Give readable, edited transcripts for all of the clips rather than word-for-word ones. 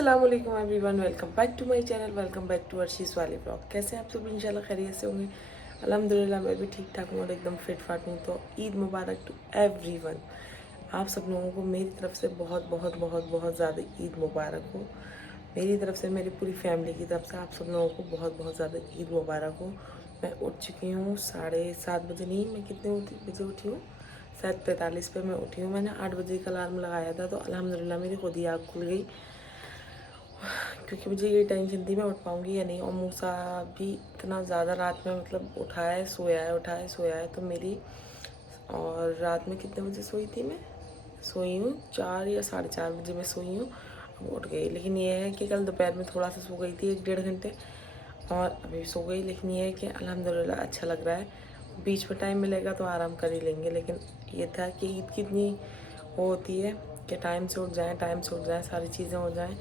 अस्सलाम वालेकुम everyone, welcome back to my channel, welcome back to Arshi's वाले ब्लॉग। कैसे हैं आप सब? इंशाल्लाह खैरियत से होंगे। अल्हम्दुलिल्लाह मैं भी ठीक ठाक हूँ और एकदम फिट फाट हूँ। तो ईद मुबारक टू एवरीवन। आप सब लोगों को मेरी तरफ से बहुत बहुत बहुत बहुत ज़्यादा ईद मुबारक हो। मेरी तरफ से, मेरी पूरी फैमिली की तरफ से आप सब लोगों को बहुत बहुत ज़्यादा ईद मुबारक हो। मैं उठ चुकी हूँ 7:30 बजे, नहीं मैं कितने बजे उठी हूँ, 7:45 पे मैं उठी हूँ। मैंने 8 बजे का अलार्म लगाया था, तो अल्हम्दुलिल्लाह मेरी खुद ही आँख खुल गई, क्योंकि मुझे ये टेंशन थी मैं उठ पाऊँगी या नहीं। और मूसा भी इतना ज़्यादा रात में मतलब उठाया है सोया है। तो मेरी, और रात में कितने बजे सोई थी मैं? सोई हूँ 4 या 4:30 बजे मैं सोई हूँ, अब उठ गई। लेकिन ये है कि कल दोपहर में थोड़ा सा सो गई थी 1-1.5 घंटे, और अभी सो गई। लेकिन ये है कि अल्हम्दुलिल्लाह अच्छा लग रहा है। बीच में टाइम मिलेगा तो आराम कर ही लेंगे। लेकिन ये था कि ईद कितनी वो होती है कि टाइम से उठ जाएँ, सारी चीज़ें हो जाएँ।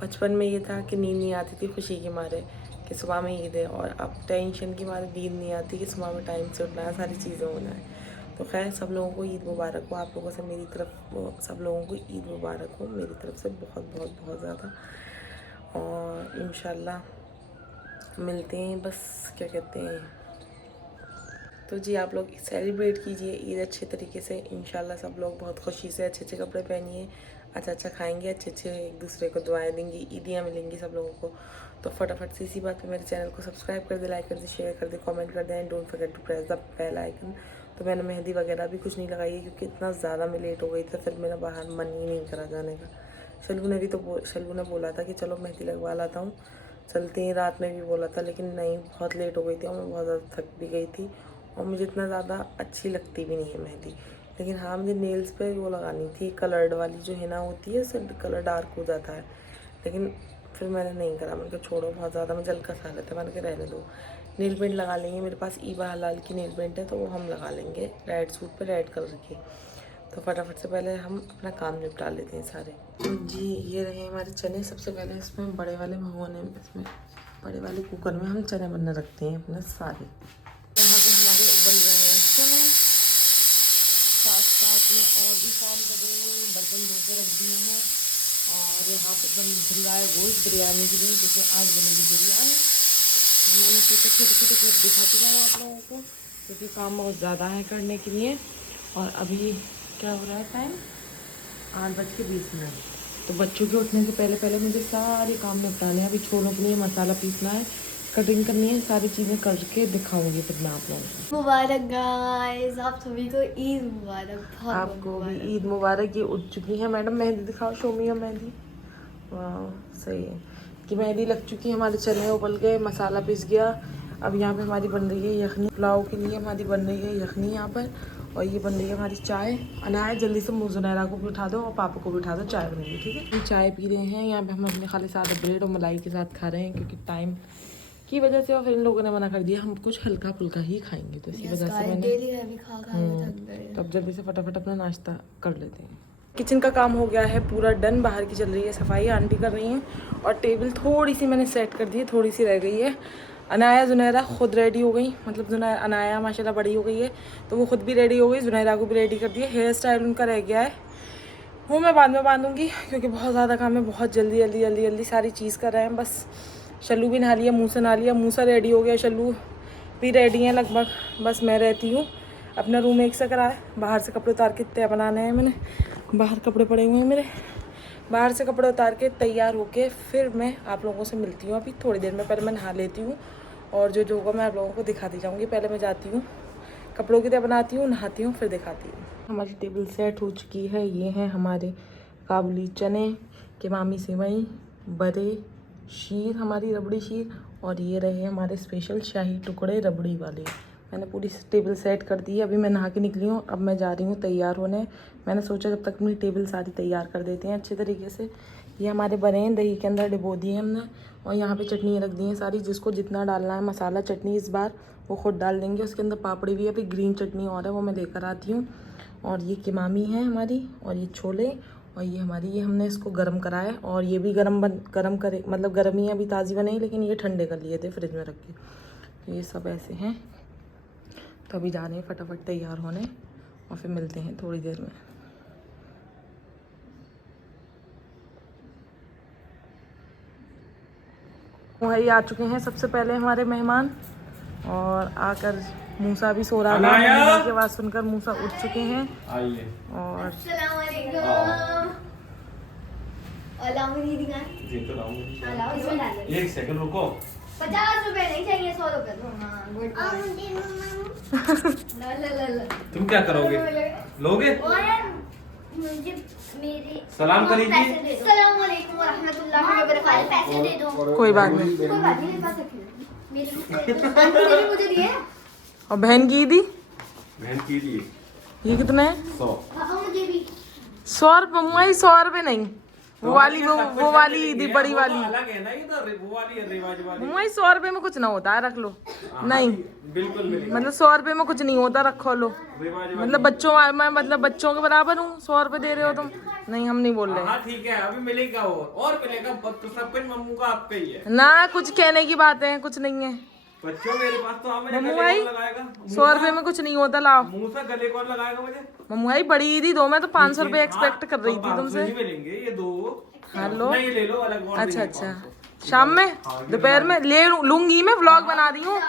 बचपन में ये था कि नींद नहीं आती थी खुशी के मारे कि सुबह में ईद है, और अब टेंशन के मारे नींद नहीं आती कि सुबह में टाइम से उठना है, सारी चीज़ें हो जाएँ। तो खैर सब लोगों को ईद मुबारक हो। आप लोगों से मेरी तरफ सब लोगों को ईद मुबारक हो मेरी तरफ से बहुत बहुत बहुत ज़्यादा। और इंशाल्लाह मिलते हैं, बस क्या कहते हैं, तो जी आप लोग सेलिब्रेट कीजिए ईद अच्छे तरीके से। इंशाल्लाह सब लोग बहुत खुशी से अच्छे अच्छे कपड़े पहनिए, अच्छा अच्छा खाएंगे, अच्छे अच्छे एक दूसरे को दुआएं देंगी, ईदियाँ मिलेंगी सब लोगों को। तो फटाफट से इसी बात पे मेरे चैनल को सब्सक्राइब कर दे, लाइक कर दे, शेयर कर दे, कमेंट कर दे, and don't forget to press the bell icon. तो मैंने मेहंदी वगैरह भी कुछ नहीं लगाई है, क्योंकि इतना ज़्यादा मैं लेट हो गई थी, फिर मेरा बाहर मन ही नहीं करा जाने का। शल्गू ने बोला था कि चलो मेहंदी लगवा लाता हूँ, चलते हैं। रात में भी बोला था, लेकिन नहीं, बहुत लेट हो गई थी और मैं बहुत ज़्यादा थक भी गई थी, और मुझे इतना ज़्यादा अच्छी लगती भी नहीं है मेहंदी। लेकिन हाँ, मुझे नेल्स पे वो लगानी थी, कलर्ड वाली जो है ना होती है, उससे कलर डार्क हो जाता है। लेकिन फिर मैंने नहीं करा, मैंने कहा छोड़ो, बहुत ज़्यादा मुझे हल्का सा रहता है, मैंने कहा रहने दो। नेल पेंट लगा लेंगे, मेरे पास ईबा हलाल की नेल पेंट है, तो वो हम लगा लेंगे रेड सूट पे, रेड कलर की। तो फटाफट से पहले हम अपना काम निपटा लेते हैं सारे। जी ये रहे हमारे चने। सबसे पहले इसमें बड़े वाले भगोने में, इसमें बड़े वाले कुकर में हम चने बनने रखते हैं अपने सारे। यहाँ पे हमारे उबल रहे हैं चने, साथ साथ में और भी काम कर रहे हैं, बर्तन धो के रख दिए हैं। और यहाँ पे बन रहा है गोश्त बिरयानी के लिए, जैसे आज बनेगी बिरयानी। तो मैंने सोचा छोटे छोटे क्लिप दिखाती जाऊँ आप लोगों को, क्योंकि काम बहुत ज़्यादा है करने के लिए। और अभी क्या हो रहा है टाइम? 8:20। तो बच्चों के उठने से पहले पहले मुझे सारे काम निपटाने हैं। अभी छोलों के लिए मसाला पीसना है, कटिंग करनी है, सारी चीज़ें करके दिखाऊंगी फिर मैं आप लोगों को। मुबारक गाइस, आप सभी को ईद मुबारक। बहुत आपको भी ईद मुबारक। ये उठ चुकी है मैडम, मेहंदी दिखाओ, शो मी योर मेहंदी। वाह सही है कि मेहंदी लग चुकी है, हमारे चने उबल गए, मसाला पिस गया। अब यहाँ पे हमारी बन रही है यखनी, पुलाव के लिए हमारी बन रही है यखनी यहाँ पर। और ये बन रही है हमारी चाय। अनाया जल्दी से मुज़ुनैरा को भी उठा दो और पापा को भी उठा दो, चाय बनेगी, ठीक है। हम चाय पी रहे हैं यहाँ पे, हम अपने खाली सादा ब्रेड और मलाई के साथ खा रहे हैं, क्योंकि टाइम की वजह से। और फिर इन लोगों ने मना कर दिया, हम कुछ हल्का फुल्का ही खाएंगे, तो इसी वजह से मैंने तो अब जल्दी से फटाफट अपना नाश्ता कर लेते हैं। किचन का काम हो गया है पूरा डन, बाहर की चल रही है सफाई, आंटी कर रही हैं। और टेबल थोड़ी सी मैंने सेट कर दी है, थोड़ी सी रह गई है। अनाया जुनैरा खुद रेडी हो गई, मतलब अनाया माशाल्लाह बड़ी हो गई है, तो वो खुद भी रेडी हो गई, जुनैरा को भी रेडी कर दिया। हेयर स्टाइल उनका रह गया है, वो मैं बाद में बांधूंगी, क्योंकि बहुत ज़्यादा काम है, बहुत जल्दी जल्दी जल्दी जल्दी सारी चीज़ कर रहे हैं बस। शल्लू भी नहा लिया, मूसा नहा लिया, मूसा रेडी हो गया, शल्लू भी रेडी हैं लगभग। बस मैं रहती हूँ, अपना रूम एक से करा है, बाहर से कपड़े उतार के तय बनाने हैं मैंने, बाहर कपड़े पड़े हुए हैं मेरे। बाहर से कपड़े उतार के तैयार होके फिर मैं आप लोगों से मिलती हूँ। अभी थोड़ी देर में, पहले मैं नहा लेती हूँ, और जो जो होगा मैं आप लोगों को दिखाती जाऊँगी। पहले मैं जाती हूँ, कपड़ों की तय बनाती हूँ, नहाती हूँ, फिर दिखाती हूँ। हमारी टेबल सेट हो चुकी है। ये हैं हमारे काबुली चने, केमामी सेवई, बड़े, शीर हमारी रबड़ी शीर, और ये रहे हमारे स्पेशल शाही टुकड़े रबड़ी वाले। मैंने पूरी टेबल सेट कर दी है। अभी मैं नहा के निकली हूँ, अब मैं जा रही हूँ तैयार होने। मैंने सोचा जब तक मेरी टेबल सारी तैयार कर देते हैं अच्छे तरीके से। ये हमारे बने हैं, दही के अंदर डिबो दिए हमने, और यहाँ पे चटनी रख दी है सारी, जिसको जितना डालना है मसाला चटनी इस बार वो खुद डाल देंगे। उसके अंदर पापड़ी भी है, अभी ग्रीन चटनी और है, वो मैं लेकर आती हूँ। और ये किमामी है हमारी, और ये छोले, और ये हमारी, ये हमने इसको गर्म कराया, और ये भी गर्म करे, मतलब गर्म ही अभी ताज़ी बनाई, लेकिन ये ठंडे कर लिए थे फ्रिज में रख के। तो ये सब ऐसे हैं। तो अभी जा रहे हैं फटाफट तैयार होने, और फिर मिलते हैं थोड़ी देर में। भाई आ चुके हैं सबसे पहले हमारे मेहमान, और आकर मूसा भी सो रहा था। मम्मी की आवाज़ सुनकर मूसा उठ चुके हैं। आइए और जी तो लाऊंगी। एक सेकंड रुको। 50 रुपए नहीं चाहिए, 100 रुपए दो। हाँ, गुड ला। तुम क्या करोगे? लोगे? मुझे मेरे सलाम करीजिए। अस्सलाम वालेकुम व रहमतुल्लाहि व बरकातहू। पैसे दे दो। कोई बात नहीं। कोई बात नहीं, मेरे पास मेरे मुझे दिए। और बहन की दी बहन की लिए ये कितना है? 100। पापा मुझे भी 100 रुपये। मुआई 100 रुपये नहीं, वो वाली ईदी बड़ी वाली। अलग है ना, ये तो वो वाली है रिवाज वाली। मुआई 100 रुपये में कुछ ना होता है, रख लो। नहीं बिल्कुल मिलेगा। मतलब 100 रुपये में कुछ नहीं होता, रखो लो। रिवाज वाली। मतलब मैं मतलब बच्चों के बराबर हूँ, 100 रुपये दे रहे हो तुम? नहीं, हम नहीं बोल रहे। हाँ ठीक है, अभी मिलेगा और मिलेगा तो सब कुछ मम्मू का आपका ही है ना। कुछ कहने की बात है, कुछ नहीं है बच्चों। मेरे पास तो हमें मम्मू गले भाई, कौन लगाएगा? 100 रुपये में कुछ नहीं होता, लाओ। मुंह से गले कौन लगाएगा मुझे? मम्मू भाई बड़ी ईदी दो, मैं तो 500 रुपये एक्सपेक्ट कर रही थी 500 तुमसे। ही मिलेंगे ये दो। हेलो, नहीं ले लो अलग। अच्छा शाम में दोपहर में ले लूंगी, मैं व्लॉग बना रही हूँ।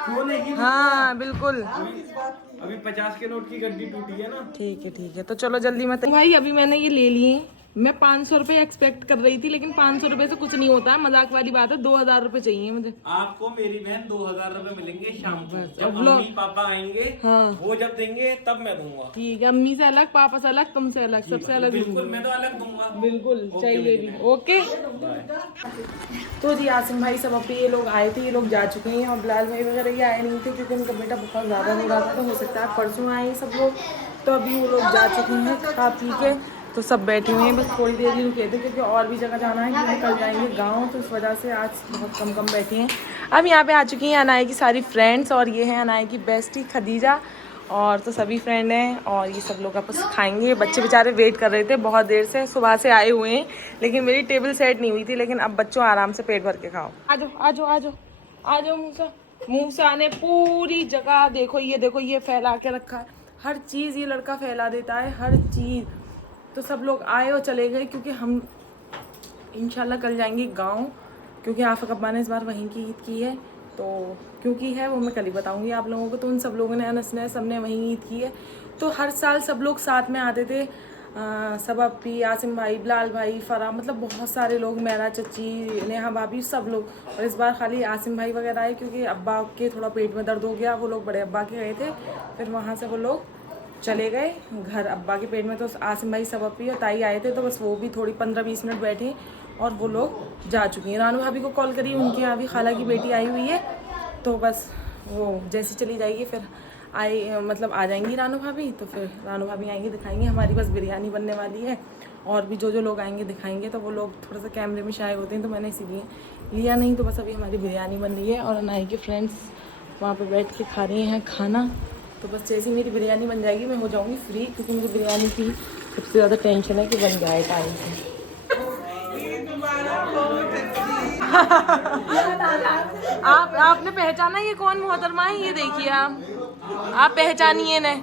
हाँ बिल्कुल, अभी 50 के नोट की गड्डी टूटी है ना। ठीक है तो चलो जल्दी मत भाई। अभी मैंने ये ले लिए। मैं 500 रुपये एक्सपेक्ट कर रही थी, लेकिन 500 रुपये से कुछ नहीं होता है, मजाक वाली बात है। 2000 रुपये चाहिए मुझे। आपको मेरी बहन 2000 रुपए मिलेंगे शाम को, जब अब लो। मम्मी पापा आएंगे। हाँ वो जब देंगे तब मैं दूंगा। ठीक है, अम्मी से अलग, पापा से अलग, तुमसे अलग, सबसे अलग बिल्कुल, मैं तो अलग दूंगा। बिल्कुल चाहिए भी। ओके तो जी आसिम भाई सब अभी ये लोग आए थे, ये लोग जा चुके हैं। और बिलाल भाई वगैरह ये आए नहीं थे क्योंकि उनका बेटा बहुत ज़्यादा हो रहा था, तो हो सकता है परसों आए सब लोग। तो अभी वो लोग जा चुके हैं खा पी के, तो सब बैठे हुए हैं। बस थोड़ी देर ही रुके थे क्योंकि और भी जगह जाना है, क्योंकि कल जाएंगे गाँव, तो इस वजह से आज बहुत कम बैठे हैं। अब यहाँ पे आ चुकी हैं अनाया की सारी फ्रेंड्स, और ये है अनाया की बेस्टी खदीजा, और तो सभी फ्रेंड हैं। और ये सब लोग आपस खाएंगे। बच्चे बेचारे वेट कर रहे थे बहुत देर से, सुबह से आए हुए हैं, लेकिन मेरी टेबल सेट नहीं हुई थी। लेकिन अब बच्चों आराम से पेट भर के खाओ। आ जाओ मूसा ने पूरी जगह देखो, ये फैला के रखा है हर चीज़। ये लड़का फैला देता है हर चीज़। तो सब लोग आए और चले गए, क्योंकि हम इंशाल्लाह कल जाएंगे गांव, क्योंकि आफक अब्बा ने इस बार वहीं की ईद की है। तो क्योंकि है वो मैं कल ही बताऊंगी आप लोगों को। तो उन सब लोगों ने, अनस ने, सब ने वहीं ईद की है। तो हर साल सब लोग साथ में आते थे, सब अपी, आसिम भाई, बिलाल भाई, फरा, मतलब बहुत सारे लोग, मेरा चची, नेहा भाभी, सब लोग। और इस बार खाली आसिम भाई वगैरह आए क्योंकि अब्बा के थोड़ा पेट में दर्द हो गया। वो लोग बड़े अब्बा के गए थे, फिर वहाँ से वो लोग चले गए घर अब्बा के पेट में। तो आसिम भाई, सब अपी और ताई आए थे, तो बस वो भी थोड़ी 15-20 मिनट बैठे और वो लोग जा चुकी हैं। रानू भाभी को कॉल करी, उनके यहाँ भी खाला की बेटी आई हुई है, तो बस वो जैसे चली जाएगी फिर मतलब आ जाएंगी रानू भाभी। तो फिर रानू भाभी आएंगी, दिखाएंगे। हमारी बस बिरयानी बनने वाली है, और भी जो लोग आएंगे दिखाएंगे। तो वो लोग थोड़ा सा कैमरे में शाये होते हैं, तो मैंने इसीलिए लिया नहीं। तो बस अभी हमारी बिरयानी बन रही है, और अनाई के फ्रेंड्स वहाँ पे बैठ के खा रही हैं खाना। तो बस जैसे ही मेरी बिरयानी बन जाएगी मैं हो जाऊँगी फ्री, क्योंकि मुझे बिरयानी की सबसे ज़्यादा टेंशन है कि बन जाए टाइम से। आपने पहचाना ये कौन मोहतरमा है? ये देखिए आप पहचानिए ने,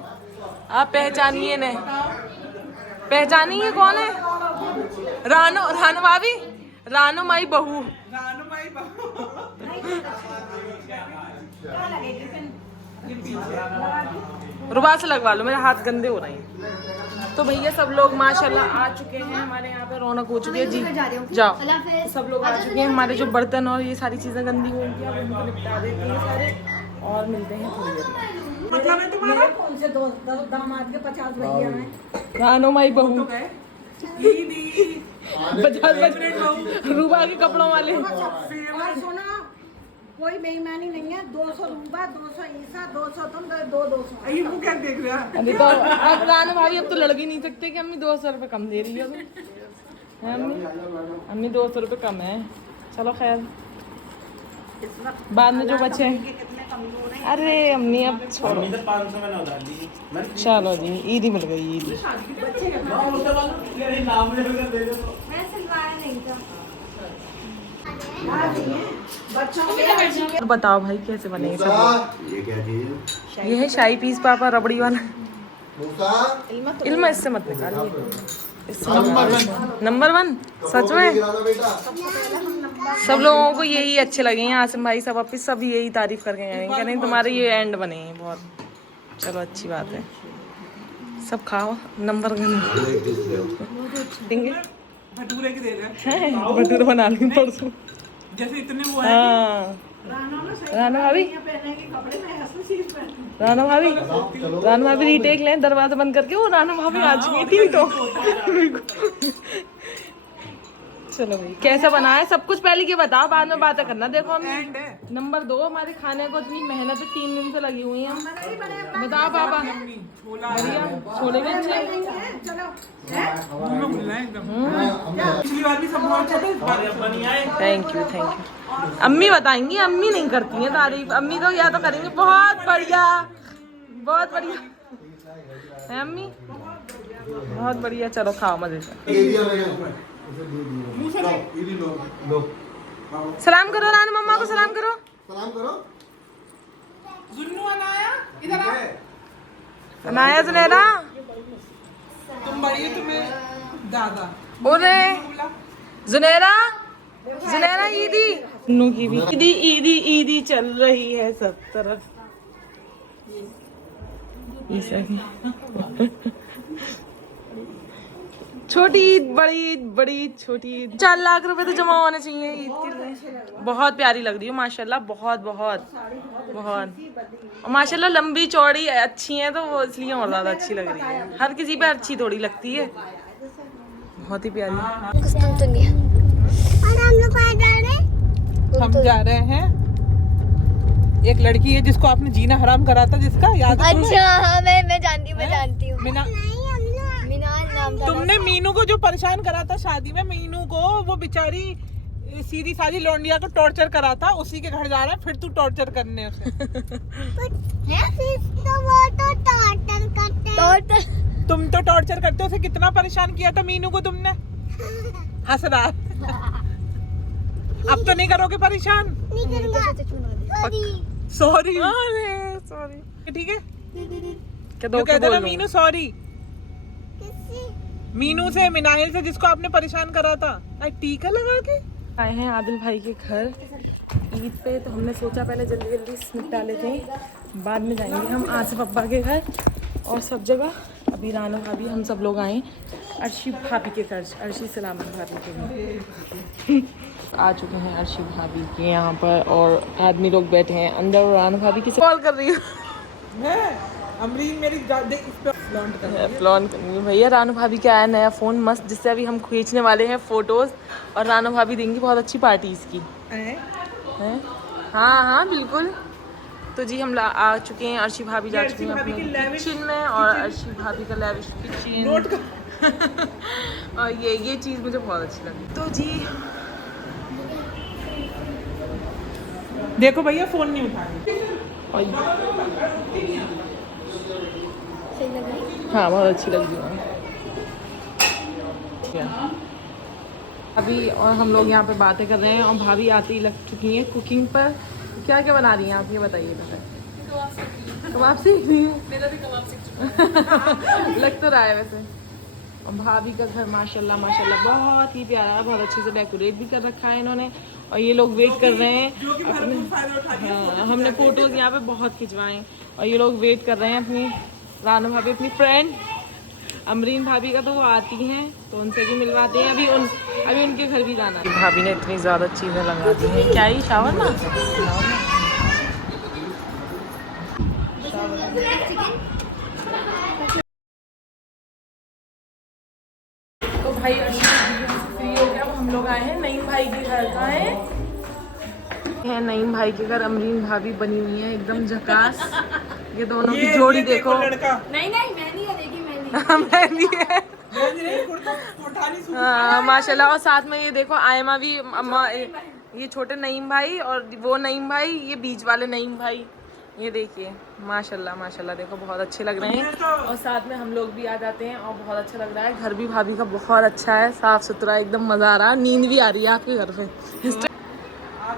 पहचानिए कौन है? रानो भाभी, रानो माई बहू। रुबा से लगवा लो, मेरे हाथ गंदे हो रहे हैं। तो भैया सब लोग माशाल्लाह आ चुके हैं, हमारे यहाँ पे रौनक हो चुकी है जी। जाओ, सब लोग आ चुके हैं। हमारे जो बर्तन और ये सारी चीज़ें गंदी होंगी, अब उनको निपटा देते हैं सारे, और मिलते हैं थोड़ी देर में। मतलब है तुम्हारा कौन से दो दामाद के 50 भैया हैं? रानो माई बहू 50 रूबा के कपड़ों वाले। और सुनो, कोई बेईमानी नहीं है। 200 रूबा, 200 ईसा, 200 तुम, 200। ये वो क्या देख रहा है? अभी तो अब रानो भाभी अब तो लड़ भी नहीं सकते कि अम्मी 200 रुपये कम दे रही है अम्मी 200 रुपये कम है। चलो खैर, बाद में जो बचे। अरे अम्मी अब छोड़ो, 500 में ना उधार ली। चलो जी, ईद ही मिल गई, ईद। मैं सिलवाया नहीं था। बताओ भाई कैसे बनेंगे सब लोग? ये क्या चीज? ये है शाही पीस पापा, रबड़ी वाला। मूसा इल्मा इससे मत निकालिए, इससे नंबर 1 सच में। गिरा दो बेटा। सब लोगों को यही अच्छे लगे हैं, आसिम भाई सब वापिस सब यही तारीफ करके गए हैं, कह रहे हैं तुम्हारे ये एंड बने हैं बहुत। चलो अच्छी बात है, सब खाओ नंबर देंगे। भटूरे की दे रहे हैं, भटूरे बना लेंगे परसों। जैसे इतने वो है। हाँ राना भाभी, राना भाभी रीटेक लें, दरवाजा बंद करके। वो राना भाभी आ चुकी थी तो चलो भाई कैसा बना है सब कुछ पहले की बताओ, बाद में बातें करना। देखो हम नंबर 2 हमारे खाने को इतनी मेहनत है, 3 दिन से लगी हुई हैं। बताओ पापा, बढ़िया छोले भी अच्छे। पिछली बार भी सब बहुत अच्छे थे, इस बार थैंक यू थैंक यू। अम्मी बताएंगी, अम्मी नहीं करती हैं तारीफ, अम्मी तो या तो करेंगे बहुत बढ़िया बहुत बढ़िया है अम्मी, बहुत बढ़िया। चलो खाओ मजे से। सलाम करो रानी मम्मा को, सलाम करो। सलाम करो। जुन्नू अनाया इधर आ। अनाया जुनैरा, तुम बड़ी हो, तुम्हें दादा बोले जुनैरा, जुनैरा ईदी नू की भी ईदी ईदी ईदी चल रही है सब तरफ। छोटी ईद, बड़ी ईद, बड़ी ईद, छोटी ईद। 4 लाख रुपए तो जमा होने चाहिए ईद के लिए। बहुत प्यारी लग रही है माशाल्लाह, बहुत बहुत बहुत। और माशाल्लाह लंबी चौड़ी अच्छी है तो वो इसलिए और ज्यादा अच्छी लग रही है। हर किसी पे अच्छी थोड़ी लगती है, बहुत ही प्यारी। हम जा रहे हैं, एक लड़की है जिसको आपने जीना हराम करा था, जिसका याद है? अच्छा हाँ मैं जानती हूँ, मैं जानती हूँ। मीना, मिनाल नाम था। तुमने मीनू को जो परेशान करा था शादी में, मीनू को वो बेचारी सीधी सादी लौंडिया को टॉर्चर करा था, उसी के घर जा रहा है फिर तू टॉर्चर करने उसे। तुम तो टॉर्चर करते हो, उसे कितना परेशान किया था मीनू को तुमने। हंस रहा। अब तो नहीं करोगे परेशान? सॉरी सॉरी ठीक है, क्या जो कहते ना मीनू सॉरी। मीनू से, मिनाइल से, जिसको आपने परेशान करा था। टीका लगा के आए हैं आदिल भाई के घर ईद पे, तो हमने सोचा पहले जल्दी जल्दी निपटा लेते हैं, बाद में जाएंगे हम आसिफ अब्बा के घर और सब जगह। अभी रानो भाभी हम सब लोग आए अर्शी भाभी के घर, अर्शी सलामत भाभी के घर आ चुके हैं अर्शी भाभी के यहाँ पर, और आदमी लोग बैठे हैं अंदर। और रानो भाभी किसे कॉल कर रही है? अमरीन मेरी फ्लॉन्ट कर रही है। फ्लॉन्ट करनी है भैया। रानो भाभी का आया नया फ़ोन मस्त, जिससे अभी हम खींचने वाले हैं फ़ोटोज़, और रानो भाभी देंगी बहुत अच्छी पार्टी इसकी है। हाँ हाँ बिल्कुल। तो जी हम आ चुके हैं, अर्शी भाभी जा चुकी हैं अपने किचन में, और अर्शी भाभी का लैविश किचन और ये चीज़ मुझे बहुत अच्छी लगी। तो जी देखो भैया फोन नहीं उठा रही। हाँ बहुत अच्छी लग रही है अभी। और हम लोग यहाँ पे बातें कर रहे हैं, और भाभी आती ही लग चुकी हैं कुकिंग पर। क्या क्या बना रही हैं आप, ये बताइए। कबाब सीख रही हैं? मेरा भी कबाब सीख चुका है। लग तो रहा है वैसे। और भाभी का घर माशाल्लाह माशाल्लाह बहुत ही प्यारा है, बहुत अच्छे से डेकोरेट भी कर रखा है इन्होंने। और ये लोग वेट कर रहे हैं अपने, हाँ हमने फ़ोटोज़ यहाँ पे बहुत खिंचवाए, और ये लोग वेट कर रहे हैं अपनी रानो भाभी, अपनी फ्रेंड अमरीन भाभी का, तो वो आती हैं तो उनसे भी मिलवाते हैं। अभी उनके घर भी जाना है। भाभी ने इतनी ज़्यादा चीज़ें लगा दी हैं। क्या ही शावर ना तो भाई फ्री हो गया। हम लोग आए हैं नईम भाई के घर का है नईम भाई के घर। अमरीन भाभी बनी हुई है एकदम झकास। ये दोनों की जोड़ी देखो। नहीं मैं नहीं करेगी, मेहंदी है हाँ माशाल्लाह। और साथ में ये देखो आयमा भी, ये छोटे नईम भाई और वो नईम भाई, ये बीच वाले नईम भाई, ये देखिए माशाल्लाह माशाल्लाह। देखो बहुत अच्छे लग रहे हैं, और साथ में हम लोग भी आ जाते हैं और बहुत अच्छा लग रहा है। घर भी भाभी का बहुत अच्छा है, साफ सुथरा, एकदम मज़ा आ रहा है। नींद भी आ रही है आपके घर पे। आ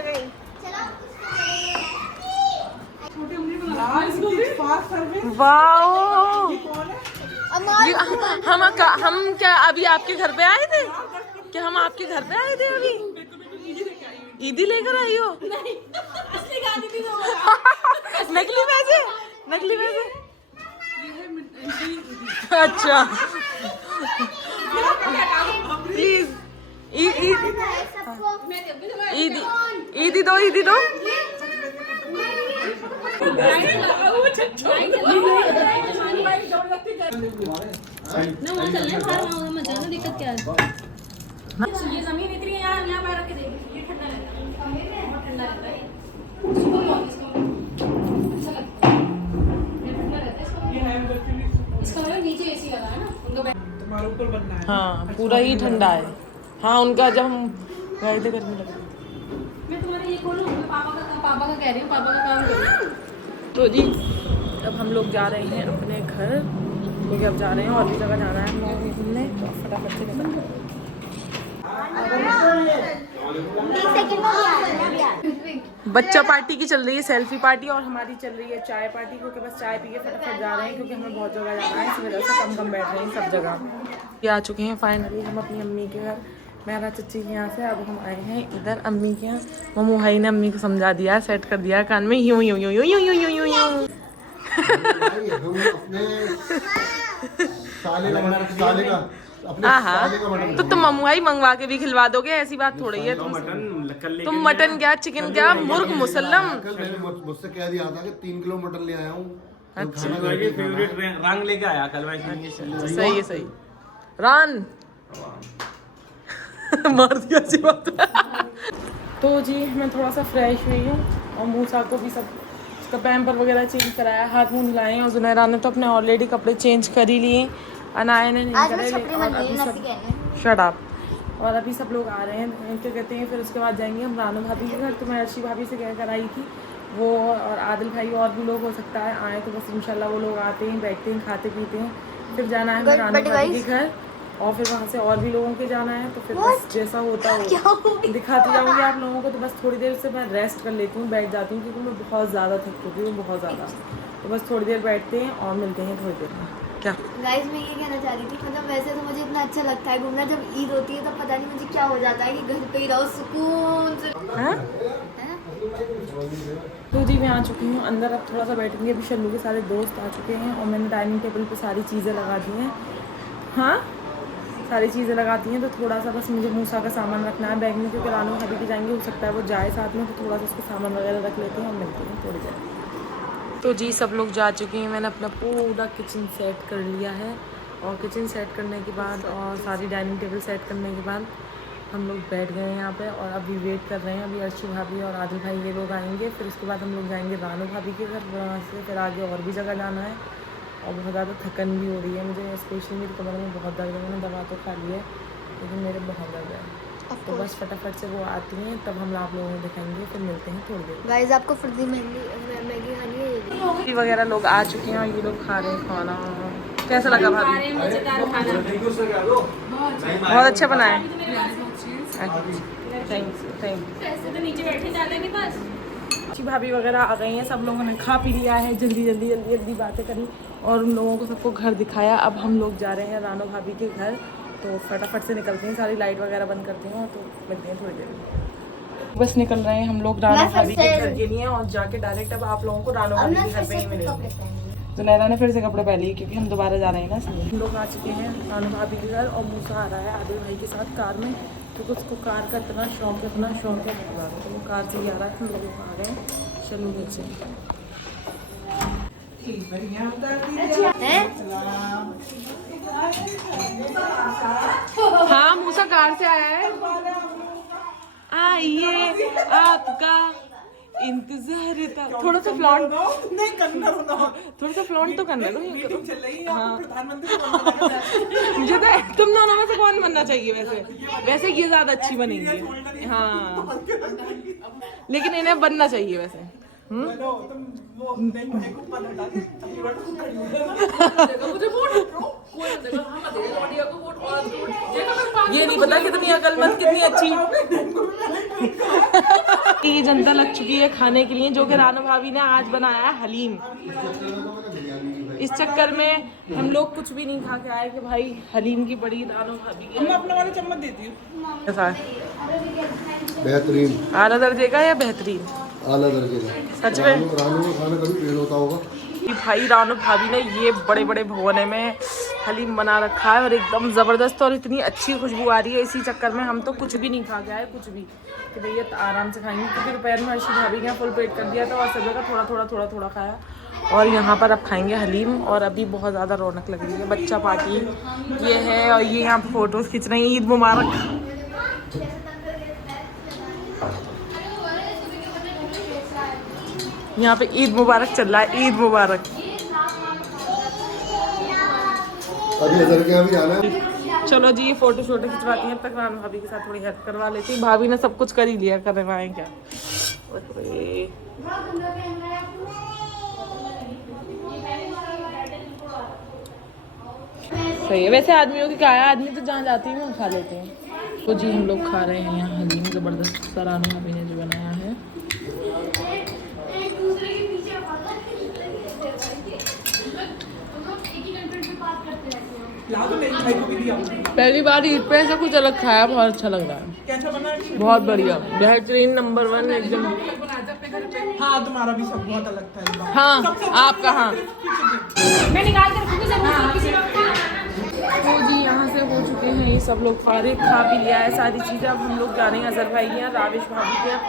गई वाओ। हम क्या अभी आपके घर पे आए थे? आपके घर पे आए थे अभी? ईदी लेकर आई हो? नकली पैसे, नकली पैसे। अच्छा प्लीज ईदी दो, ईदी दो। दिक्कत क्या है? ये जमीन इतनी है यहाँ पे रख के देखिए, ये ठंडा लगता है, बहुत ठंडा लगता है। सुबह बहुत इसको अच्छा लगता है, ये ठंडा रहता है इसका मतलब नीचे एसी लगा है ना उनका। तुम्हारे ऊपर बनना है। हाँ पूरा ही ठंडा है। हाँ उनका जब हम गए थे गर्मी लगी। मैं तुम्हारे ये खोलूं, मैं पापा का कह रही हूँ, पापा का काम करूँ। तो जी अब हम लोग जा रहे हैं अपने घर, क्योंकि अब जा रहे हैं और भी जगह जाना है हम लोगों को घूमने, तो फटाफट से निकलते हैं। बच्चा पार्टी की चल रही है सेल्फी पार्टी, और हमारी चल रही है चाय पार्टी, क्योंकि बस चाय पी के फटाफट जा रहे हैं, क्योंकि हमें बहुत जगह जाना है, इस वजह से कम बैठ रहे हैं सब जगह। ये आ चुके हैं फाइनली हम अपनी अम्मी के घर, मेरा चच्ची के यहाँ से। अब हम आए हैं इधर अम्मी के यहाँ। मम्मू भाई ने अम्मी को समझा दिया, सेट कर दिया कान में, यूं यूं यूं यूं यूं यूं यूं यूं यूं। तो तुम मम्मू भाई मंगवा के भी खिलवा दोगे, ऐसी बात थोड़ी है। तुम मटन क्या, चिकन क्या, मुर्ग मुसल्लम। मुझसे कह दिया था कि 3 किलो मटन ले आया हूँ। अच्छा फेवरेट रंग लेके आया कल मैं। सही है, सही रान मार दिया सी बात। तो जी मैं थोड़ा सा फ्रेश हुई हूँ, और मूसा को भी सब उसका पैम्पर वगैरह चेंज कराया, हाथ मुंह धुलाए, और जुनैरा ने तो अपने ऑलरेडी कपड़े चेंज कर ही लिए, अनाया ने नहीं करे। Shut up. और अभी सब लोग आ रहे हैं, क्या कहते हैं, फिर उसके बाद जाएंगे हम रानू भाभी के घर। तो मैं अर्शी भाभी से कह कर आई थी, वो और आदिल भाई और भी लोग हो सकता है आए, तो बस इंशाल्लाह वो लोग आते हैं, बैठते हैं, खाते पीते हैं, फिर जाना है हमें रानू भाभी के घर, और फिर वहाँ से और भी लोगों के जाना है। तो फिर बस जैसा होता हो दिखाती जाऊँगी आप लोगों को। तो बस थोड़ी देर से मैं रेस्ट कर लेती हूँ, बैठ जाती हूँ, क्योंकि मैं बहुत ज़्यादा थक चुकी हूँ, बहुत ज़्यादा। तो बस थोड़ी देर बैठते हैं और मिलते हैं थोड़ी देर में। क्या गाइस मैं ये कहना चाह रही थी, मतलब वैसे तो मुझे इतना अच्छा लगता है घूमना, जब ईद होती है तब पता नहीं मुझे क्या हो जाता है कि घर पे ही रहो सुकून से। तो जी मैं आ चुकी हूँ अंदर, अब थोड़ा सा बैठेंगे। अभी शल्लू के सारे दोस्त आ चुके हैं, और मैंने डाइनिंग टेबल पे सारी चीज़ें लगा दी हैं। हाँ सारी चीज़ें लगाती हैं, तो थोड़ा सा बस मुझे मूसा का सामान रखना है बैग में, क्योंकि रानू भाभी के जाएंगे, हो सकता है वो जाए साथ में, तो थोड़ा सा उसको सामान वगैरह रख लेते हैं और मिलते हैं थोड़ी देर। तो जी सब लोग जा चुके हैं, मैंने अपना पूरा किचन सेट कर लिया है, और किचन सेट करने के बाद और सारी डाइनिंग टेबल सेट करने के बाद हम लोग बैठ गए हैं यहाँ पे, और अभी वेट कर रहे हैं। अभी अर्शी भाभी और आदिल भाई ये लोग आएंगे, फिर उसके बाद हम लोग जाएंगे रानू भाभी के घर, वहाँ से फिर आगे और भी जगह जाना है। और बहुत ज़्यादा थकन भी हो रही है मुझे, स्पेशली मेरी कमर में बहुत दर्द है। मैंने दवा तो खा ली है, लेकिन मेरे बहुत दर्द है। तो बस फटाफट से वो आती हैं, तब हम आप लोगों को दिखाएंगे, फिर मिलते हैं थोड़ी देर। गाइस आपको फर्जी मैगी खानी है? ये वगैरह लोग आ चुके हैं, और ये लोग खा रहे हैं खाना। कैसा लगा भाभी? बहुत अच्छा बना है। Thank you. अच्छी भाभी वगैरह आ गई हैं, सब लोगों ने खा पी लिया है, जल्दी बातें करी, और उन लोगों को सबको घर दिखाया। अब हम लोग जा रहे हैं रानू भाभी के घर, तो फटाफट से निकलते हैं, सारी लाइट वगैरह बंद करती हूँ, तो मिलते हैं थोड़ी देर में। बस निकल रहे हैं हम लोग रानू भाभी के घर के लिए, और जाके डायरेक्ट अब आप लोगों को रानू भाभी के घर पे ही मिलेंगे। तो नैरा ने फिर से कपड़े पहले, क्योंकि हम दोबारा जा रहे हैं ना, इसलिए। हम लोग आ चुके हैं रानू भाभी के घर, और मूसा आ रहा है आदिल भाई के साथ कार में, क्योंकि उसको कार का इतना शौक है, तो वो कार से ही आ रहा है। हम लोग आ गए चलो नीचे। हाँ मूसा कार से आया है। आइए आपका इंतजार था। थोड़ा सा फ्लॉन्ट नहीं करना, थोड़ा सा फ्लॉन्ट तो करना दो। मीटिंग चल रही है, हाँ। प्रधानमंत्री मुझे तो तुम दोनों में से कौन बनना चाहिए? वैसे ये ज्यादा अच्छी बनेंगी। हाँ लेकिन इन्हें बनना चाहिए वैसे। ये नहीं पता कितनी अकलमंद, कितनी अच्छी। ये जनता लग चुकी है खाने के लिए, जो कि रानू भाभी ने आज बनाया है हलीम। इस चक्कर में हम लोग कुछ भी नहीं खा के आए कि भाई हलीम की बड़ी रानो भाभी की। मैं अपने वाले चम्मच देती हूँ। कैसा है? बेहतरीन, आला दर्जे का या बेहतरीन? आला दर्जे का। सच में? रानू का खाना कभी फेल होता होगा। कि भाई रानो भाभी ने ये बड़े बड़े भगोने में हलीम बना रखा है और एकदम ज़बरदस्त और इतनी अच्छी खुशबू आ रही है। इसी चक्कर में हम तो कुछ भी नहीं खा के आए, कुछ भी, कि भैया आराम से खाएंगे, क्योंकि दोपहर में अर्शी भाभी के यहाँ फुल पेट कर दिया था और सब जगह थोड़ा खाया। और यहाँ पर अब खाएंगे हलीम और अभी बहुत ज़्यादा रौनक लग रही है। बच्चा पार्टी ये है और ये यहाँ फ़ोटोज़ खींच रही हैं। ईद मुबारक। यहाँ पे ईद मुबारक चल रहा है, ईद मुबारक। अभी अजहर के यहाँ भी जाना है। चलो जी, ये फोटो शोटो खिंचवाती हैं, तब तक रानू भाभी के साथ थोड़ी हेल्प करवा लेती हूँ। भाभी ने सब कुछ कर ही लिया, करवाएं क्या। अरे सही है। वैसे आदमियों की क्या है, आदमी तो जहाँ जाते हैं वहाँ खा लेते हैं। तो जी हम लोग खा रहे हैं यहाँ हलीम, ज़बरदस्त सा रानू भाभी ने जो बनाया है। पहली बार ईद पे ऐसा कुछ अलग खाया, बहुत अच्छा लग रहा है। कैसा बना है? बहुत बढ़िया, बेहतरीन, नंबर 1 एकदम। हाँ, तुम्हारा भी सब बहुत अलग था इस बार। हाँ, आपका हाँ। मैं निकाल कर रखूंगी जब किसी तो जी यहाँ से हो चुके हैं ये सब लोग फारिग, खा भी लिया है सारी चीज़ें। अब हम लोग जा रहे हैं अजहर भाई के यहाँ, राविश भाभी के यहाँ।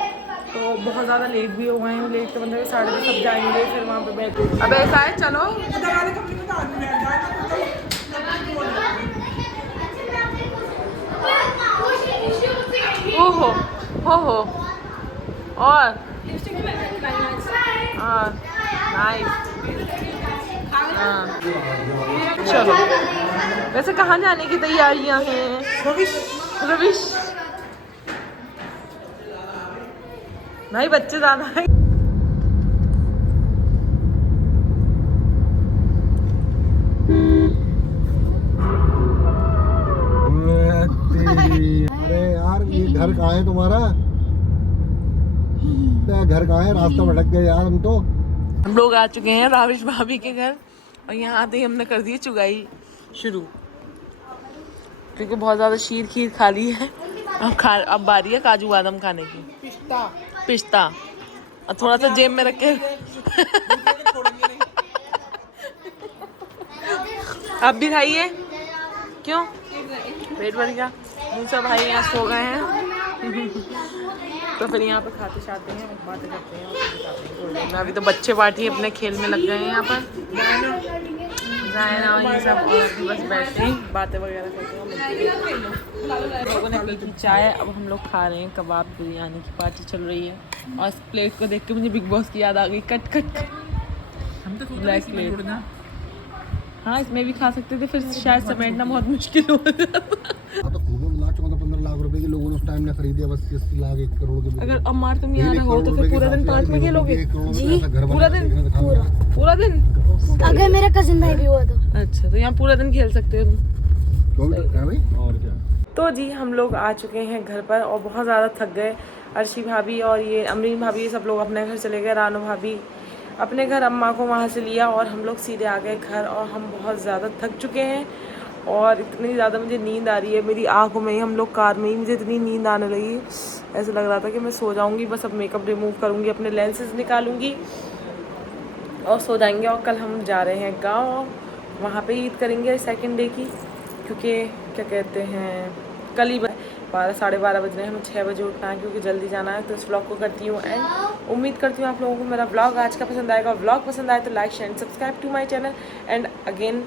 तो बहुत ज़्यादा लेट भी हो गए हैं, लेट के मतलब 10:30 सब जाएंगे, फिर वहाँ पे बैठे। अब ऐसा है, चलो हमारे कंपनी में तो आदमी बैठ जाए ओहो हो और नाइस। हाँ चलो, वैसे कहाँ जाने की तैयारियां हैं रविश भाई? बच्चे ज़्यादा हैं। अरे यार, ये घर कहाँ है तुम्हारा? घर कहाँ है? रास्ता भटक गए यार हम तो। हम लोग आ चुके हैं राविश भाभी के घर और यहाँ आते ही हमने कर दी चुगाई शुरू, क्योंकि बहुत ज़्यादा शीर खीर खा ली है। अब बारी है काजू बादाम खाने की, पिस्ता और थोड़ा सा जेब में रख के आप भी खाइए। क्यों? पेट भर गया। दूसरा भाई यहाँ सो गए हैं तो फिर यहाँ पे खाते शाते हैं, बातें करते हैं। अभी तो बच्चे पार्टी अपने खेल में लग गए हैं यहाँ पर, जाए ये सब बस बैठते हैं, बातें वगैरह करते हैं। लोगों ने पी थी चाय, अब हम लोग खा रहे हैं कबाब बिरयानी की पार्टी चल रही है। और इस प्लेट को देख के मुझे बिग बॉस की याद आ गई, कट कट हम तो ब्लैक प्लेट। हाँ, इसमें भी खा सकते थे, फिर शायद समेटना बहुत मुश्किल हो जाता। तो 14-15 लाख रुपए के लोगों ने उस टाइम ने खरीदे, बस 30 लाख 1 करोड़ के। अगर अमार तुम यहाँ हो तो फिर पूरा दिन पार्क में खेलोगे? जी, पूरा दिन अगर मेरा कजिन भाई भी हुआ तो। अच्छा, तो यहाँ पूरा दिन खेल सकते हो तुम। और क्या। तो जी हम लोग आ चुके हैं घर पर और बहुत ज़्यादा थक गए। अर्शी भाभी और ये अमरीन भाभी ये सब लोग अपने घर चले गए, रानो भाभी अपने घर, अम्मा को वहाँ से लिया और हम लोग सीधे आ गए घर। और हम बहुत ज़्यादा थक चुके हैं और इतनी ज़्यादा मुझे नींद आ रही है मेरी आँखों में ही। हम लोग कार में ही मुझे इतनी नींद आने लगी, ऐसा लग रहा था कि मैं सो जाऊँगी। बस अब मेकअप रिमूव करूँगी, अपने लेंसेज निकालूँगी और सो जाएंगे। और कल हम जा रहे हैं गाँव, वहाँ पे ईद करेंगे 2nd डे की, क्योंकि क्या कहते हैं कल ही 12-12:30 बज रहे हैं, हमें 6 बजे उठना है क्योंकि जल्दी जाना है। तो इस व्लॉग को करती हूँ एंड उम्मीद करती हूँ आप लोगों को मेरा व्लॉग आज का पसंद आएगा। व्लॉग पसंद आए तो like share and subscribe to my channel. And again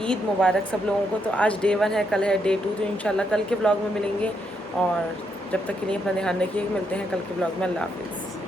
Eid मुबारक सब लोगों को। तो आज डे 1 है, कल है डे 2, तो इंशाल्लाह कल के व्लॉग में मिलेंगे। और जब तक के लिए अपना ध्यान रखिए, मिलते हैं कल के व्लॉग में। अल्लाह हाफिज़।